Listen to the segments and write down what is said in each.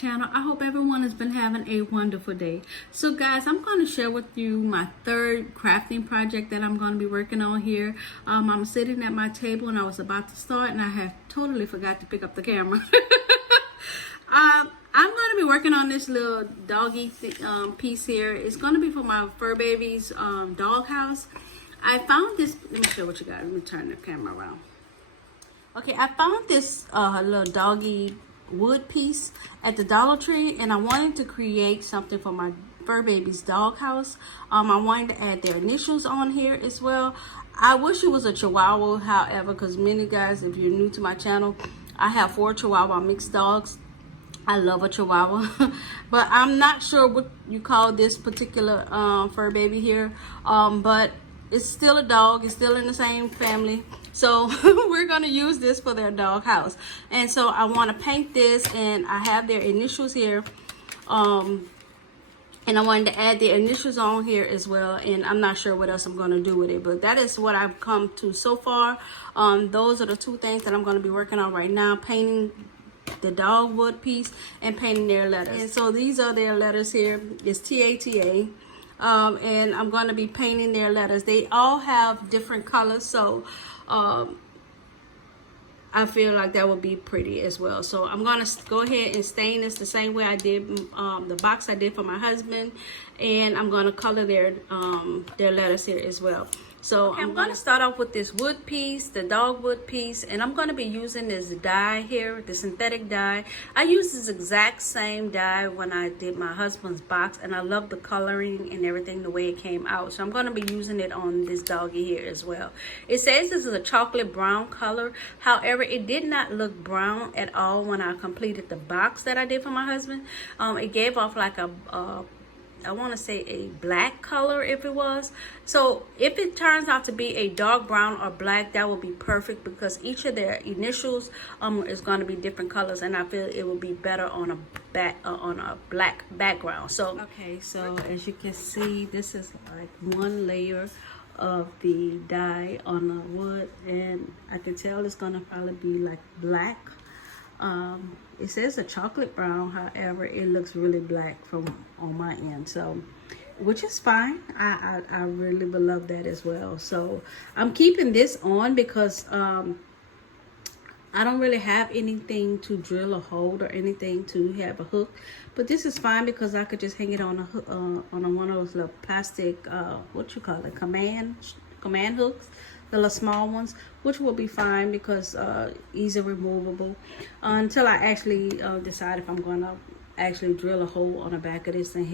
channel. I hope everyone has been having a wonderful day. So guys, I'm going to share with you my third crafting project that I'm going to be working on here. I'm sitting at my table and I was about to start and I have totally forgot to pick up the camera. I'm going to be working on this little doggy piece here. It's going to be for my fur baby's dog house. I found this, let me show what you got. Let me turn the camera around. Okay, I found this little doggy wood piece at the Dollar Tree, and I wanted to create something for my fur baby's dog house. I wanted to add their initials on here as well. I wish it was a Chihuahua, however, because many guys, if you're new to my channel, I have 4 Chihuahua mixed dogs. I love a Chihuahua, but I'm not sure what you call this particular fur baby here, but it's still a dog. It's still in the same family. So we're going to use this for their dog house. And so I want to paint this, and I have their initials here. And I wanted to add the initials on here as well. And I'm not sure what else I'm going to do with it, but that is what I've come to so far. Those are the 2 things that I'm going to be working on right now: painting the dogwood piece and painting their letters. And so these are their letters here. It's TATA. And I'm going to be painting their letters. They all have different colors, so I feel like that would be pretty as well. So I'm going to go ahead and stain this the same way I did the box I did for my husband, and I'm going to color their letters here as well. So okay, I'm going to start off with this wood piece, the dogwood piece, and I'm going to be using this dye here, the synthetic dye. I used this exact same dye when I did my husband's box, and I love the coloring and everything, the way it came out. So I'm going to be using it on this doggy here as well. It says this is a chocolate brown color. However, it did not look brown at all when I completed the box that I did for my husband. It gave off like a I want to say a black color if it was. So if it turns out to be a dark brown or black, that will be perfect, because each of their initials is going to be different colors, and I feel it will be better on a black background. So okay, so as you can see, this is like one layer of the dye on the wood, and I can tell it's going to probably be like black. It says a chocolate brown, however it looks really black from on my end, so which is fine. I really would love that as well. So I'm keeping this on because I don't really have anything to drill a hole or anything to have a hook, but this is fine because I could just hang it on a hook, on one of those little plastic what you call it, command hooks, the little small ones, which will be fine because easy removable, until I actually decide if I'm going to actually drill a hole on the back of this and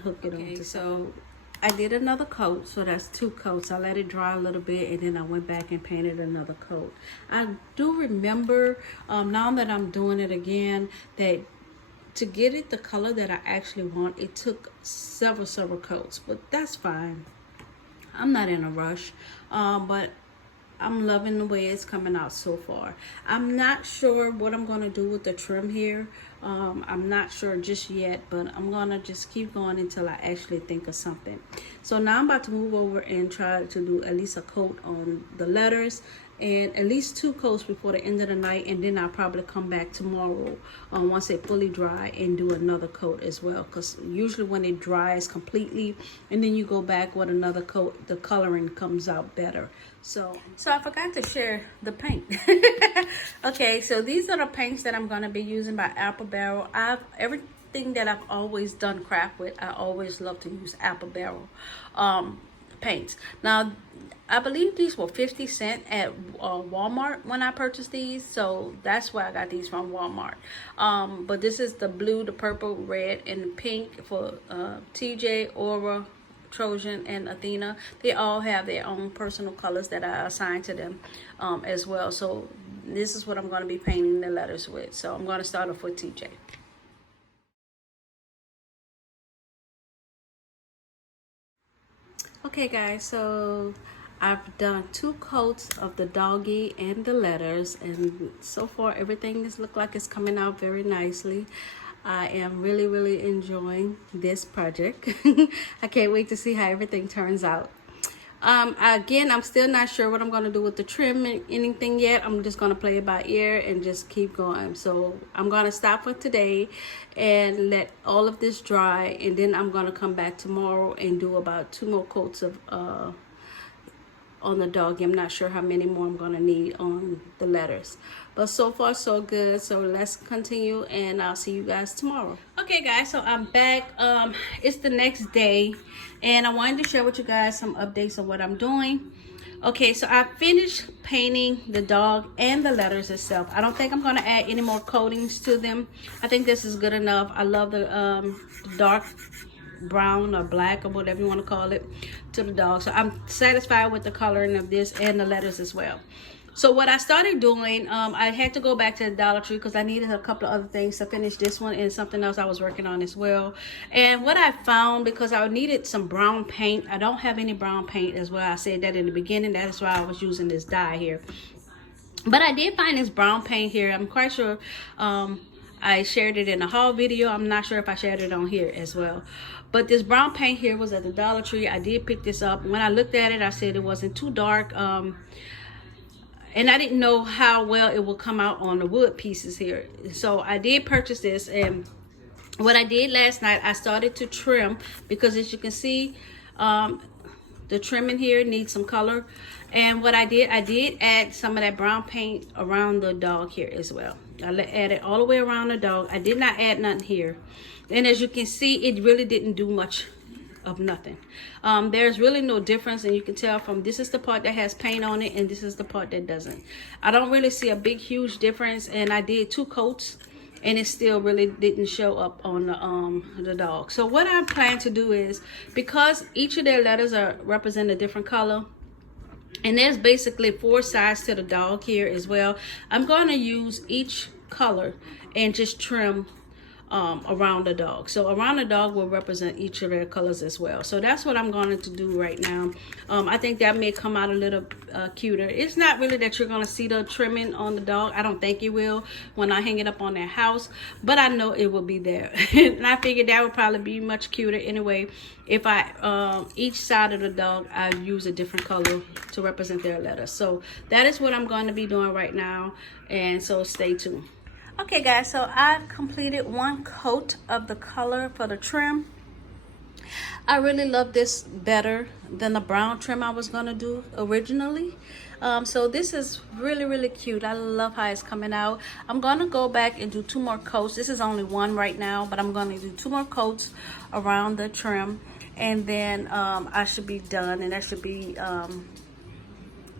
hook it on. So I did another coat, so that's 2 coats. I let it dry a little bit, and then I went back and painted another coat. I do remember now that I'm doing it again, that to get it the color that I actually want, it took several coats, but that's fine. I'm not in a rush, but I'm loving the way it's coming out so far. I'm not sure what I'm going to do with the trim here. I'm not sure just yet, but I'm going to just keep going until I actually think of something. So now I'm about to move over and try to do at least a coat on the letters, and at least 2 coats before the end of the night, and then I'll probably come back tomorrow once they fully dry and do another coat as well, because usually when it dries completely and then you go back with another coat, the coloring comes out better. So I forgot to share the paint. Okay, so these are the paints that I'm going to be using by Apple Barrel. Everything that I've always done craft with, I always love to use Apple Barrel paints. Now I believe these were 50 cents at Walmart when I purchased these, so that's where I got these from, Walmart. But this is the blue, the purple, red, and the pink for TJ, Aura, Trojan, and Athena. They all have their own personal colors that I assigned to them as well. So this is what I'm going to be painting the letters with. So I'm going to start off with TJ. Okay guys, so I've done 2 coats of the doggy and the letters, and so far everything has looked like it's coming out very nicely. I am really enjoying this project. I can't wait to see how everything turns out. Again, I'm still not sure what I'm going to do with the trim and anything yet. I'm just going to play it by ear and just keep going. So I'm going to stop for today and let all of this dry, and then I'm going to come back tomorrow and do about 2 more coats of on the doggy. I'm not sure how many more I'm going to need on the letters, but so far so good. So let's continue, and I'll see you guys tomorrow. Okay guys, so I'm back. It's the next day, and I wanted to share with you guys some updates of what I'm doing. Okay, so I finished painting the dog and the letters itself. I don't think I'm going to add any more coatings to them. I think this is good enough. I love the dark brown or black or whatever you want to call it to the dog. So I'm satisfied with the coloring of this and the letters as well. So what I started doing, I had to go back to the Dollar Tree because I needed a couple of other things to finish this one and something else I was working on as well. And what I found, because I needed some brown paint, I don't have any brown paint as well. I said that in the beginning. That is why I was using this dye here. But I did find this brown paint here. I'm quite sure I shared it in a haul video. I'm not sure if I shared it on here as well. But this brown paint here was at the Dollar Tree. I did pick this up. When I looked at it, I said it wasn't too dark. And I didn't know how well it would come out on the wood pieces here. So I did purchase this, and what I did last night, I started to trim, because as you can see, the trimming here needs some color. And what I did add some of that brown paint around the dog here as well. I added all the way around the dog. I did not add nothing here. And as you can see, it really didn't do much of nothing. There's really no difference, and you can tell from this is the part that has paint on it and this is the part that doesn't. I don't really see a big huge difference, and I did 2 coats and it still really didn't show up on the dog. So what I plan to do is, because each of their letters represent a different color, and there's basically 4 sides to the dog here as well, I'm going to use each color and just trim around the dog. So around the dog will represent each of their colors as well. So that's what I'm going to do right now. I think that may come out a little cuter. It's not really that you're going to see the trimming on the dog. I don't think you will when I hang it up on their house, but I know it will be there. And I figured that would probably be much cuter anyway if I each side of the dog I use a different color to represent their letters. So that is what I'm going to be doing right now, and so stay tuned. Okay guys, so I've completed 1 coat of the color for the trim. I really love this better than the brown trim I was going to do originally. So this is really cute. I love how it's coming out. I'm going to go back and do 2 more coats. This is only 1 right now, but I'm going to do 2 more coats around the trim, and then I should be done, and that should be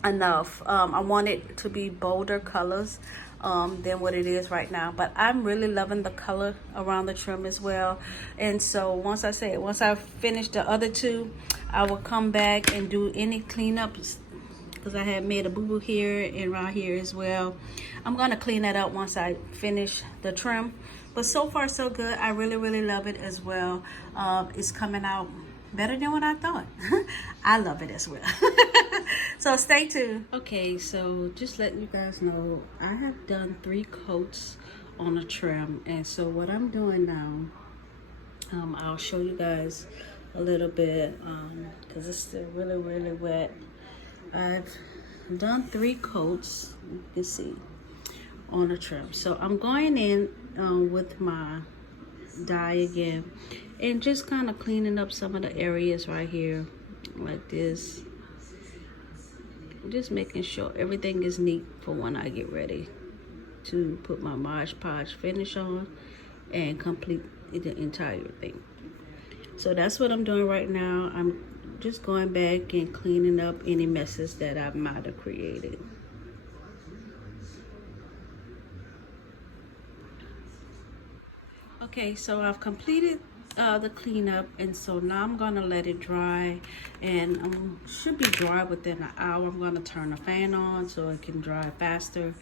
enough. I want it to be bolder colors than what it is right now, but I'm really loving the color around the trim as well. And so once I finish the other 2, I will come back and do any cleanups, because I had made a boo-boo here and right here as well. I'm gonna clean that up once I finish the trim. But so far so good. I really love it as well. It's coming out better than what I thought. I love it as well. So stay tuned. Okay, so just letting you guys know, I have done 3 coats on the trim, and so what I'm doing now, I'll show you guys a little bit, because it's still really wet. I've done 3 coats, you can see, on the trim. So I'm going in with my dye again and just kind of cleaning up some of the areas right here like this, just making sure everything is neat for when I get ready to put my Mod Podge finish on and complete the entire thing. So that's what I'm doing right now. I'm just going back and cleaning up any messes that I might have created. Okay, so I've completed the cleanup, and so now I'm gonna let it dry, and should be dry within an hour. I'm gonna turn the fan on so it can dry faster,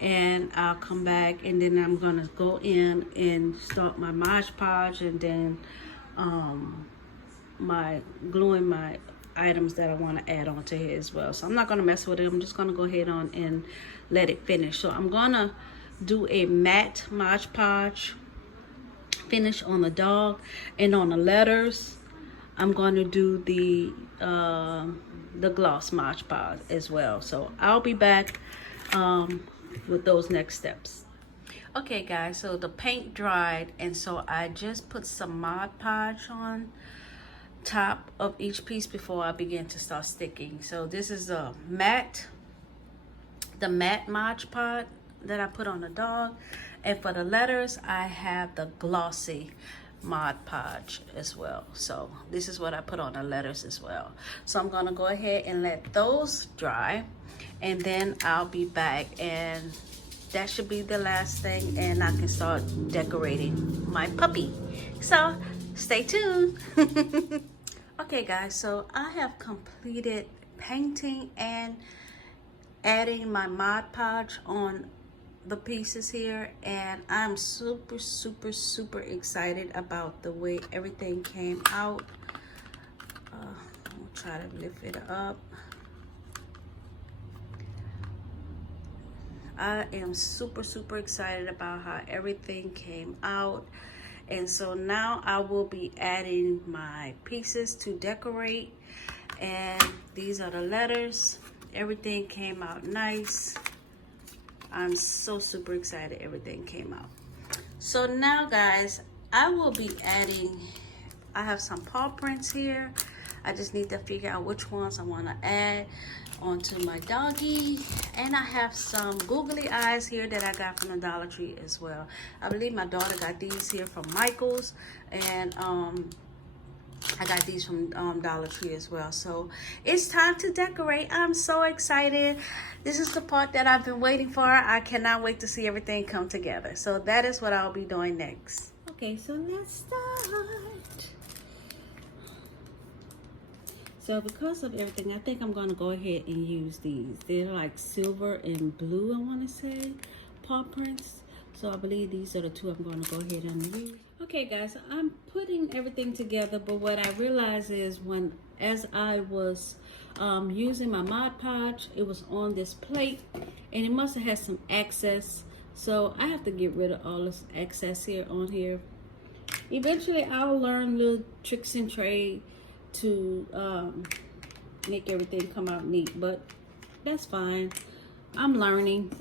and I'll come back, and then I'm gonna go in and start my Mod Podge, and then my gluing my items that I want to add on to here as well. So I'm not gonna mess with it. I'm just gonna go ahead on and let it finish. So I'm gonna do a matte Mod Podge finish on the dog, and on the letters I'm going to do the gloss Mod Podge as well. So I'll be back with those next steps. Okay guys, so the paint dried, and so I just put some Mod Podge on top of each piece before I begin to start sticking. So this is a matte, the matte Mod Podge that I put on the dog, and for the letters I have the glossy Mod Podge as well. So this is what I put on the letters as well. So I'm gonna go ahead and let those dry, and then I'll be back, and that should be the last thing, and I can start decorating my puppy. So stay tuned. Okay guys, so I have completed painting and adding my Mod Podge on the pieces here, and I'm super excited about the way everything came out. I'll try to lift it up. I am super excited about how everything came out. And so now I will be adding my pieces to decorate, and these are the letters. Everything came out nice. I'm so super excited everything came out. So now guys, I will be adding, I have some paw prints here. I just need to figure out which ones I want to add onto my doggy. And I have some googly eyes here that I got from the Dollar Tree as well. I believe my daughter got these here from Michael's, and I got these from Dollar Tree as well. So it's time to decorate. I'm so excited. This is the part that I've been waiting for. I cannot wait to see everything come together. So that is what I'll be doing next. Okay, so let's start. So because of everything, I think I'm going to go ahead and use these. They're like silver and blue, I want to say, paw prints. So I believe these are the two I'm going to go ahead and use. Okay guys, so I'm putting everything together, but what I realized is as I was using my Mod Podge, it was on this plate, and it must have had some excess. So I have to get rid of all this excess here on here. Eventually I'll learn little tricks and trade to make everything come out neat, but that's fine. I'm learning.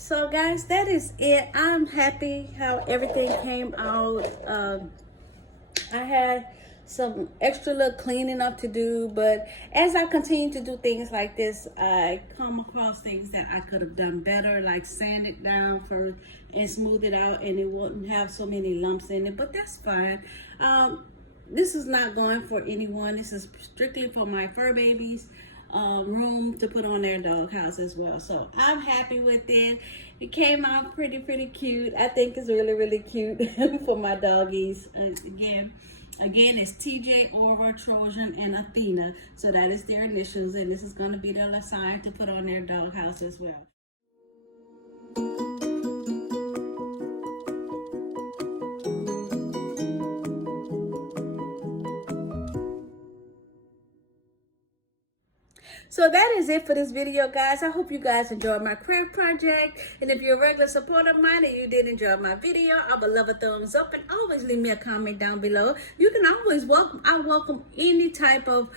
So guys, that is it. I'm happy how everything came out. I had some extra little cleaning up to do, but as I continue to do things like this, I come across things that I could have done better, like sand it down first and smooth it out, and it wouldn't have so many lumps in it, but that's fine. This is not going for anyone. This is strictly for my fur babies. Room to put on their dog house as well. So I'm happy with it. It came out pretty cute. I think it's really cute for my doggies. Again, it's TJ, Aura, Trojan, and Athena. So that is their initials, and this is going to be their sign to put on their dog house as well. So that is it for this video, guys. I hope you guys enjoyed my craft project. And if you're a regular supporter of mine and you did enjoy my video, I would love a thumbs up, and always leave me a comment down below. You can always I welcome any type of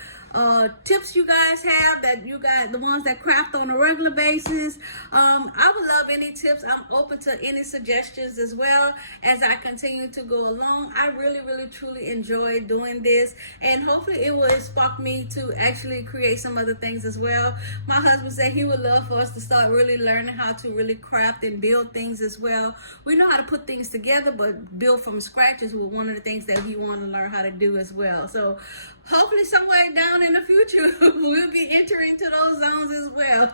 tips you guys have, that you guys, the ones that craft on a regular basis. I would love any tips. I'm open to any suggestions as well as I continue to go along. I really truly enjoy doing this, and hopefully it will spark me to actually create some other things as well. My husband said he would love for us to start really learning how to really craft and build things as well. We know how to put things together, but build from scratch is one of the things that he wanted to learn how to do as well. So hopefully somewhere down in the future we'll be entering to those zones as well.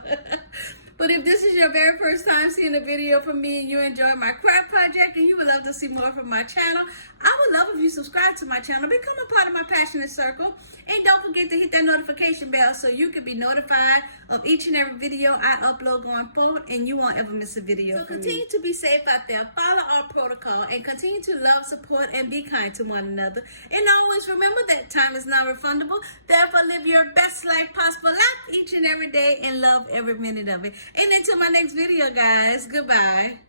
But if this is your very first time seeing a video from me and you enjoy my craft project and you would love to see more from my channel, I would love if you subscribe to my channel, become a part of my passionate circle, and don't forget to hit that notification bell so you can be notified of each and every video I upload going forward, and you won't ever miss a video. So continue to be safe out there, follow our protocol, and continue to love, support, and be kind to one another. And always remember that time is not refundable. Therefore, live your best life possible, laugh each and every day, and love every minute of it. And until my next video, guys, goodbye.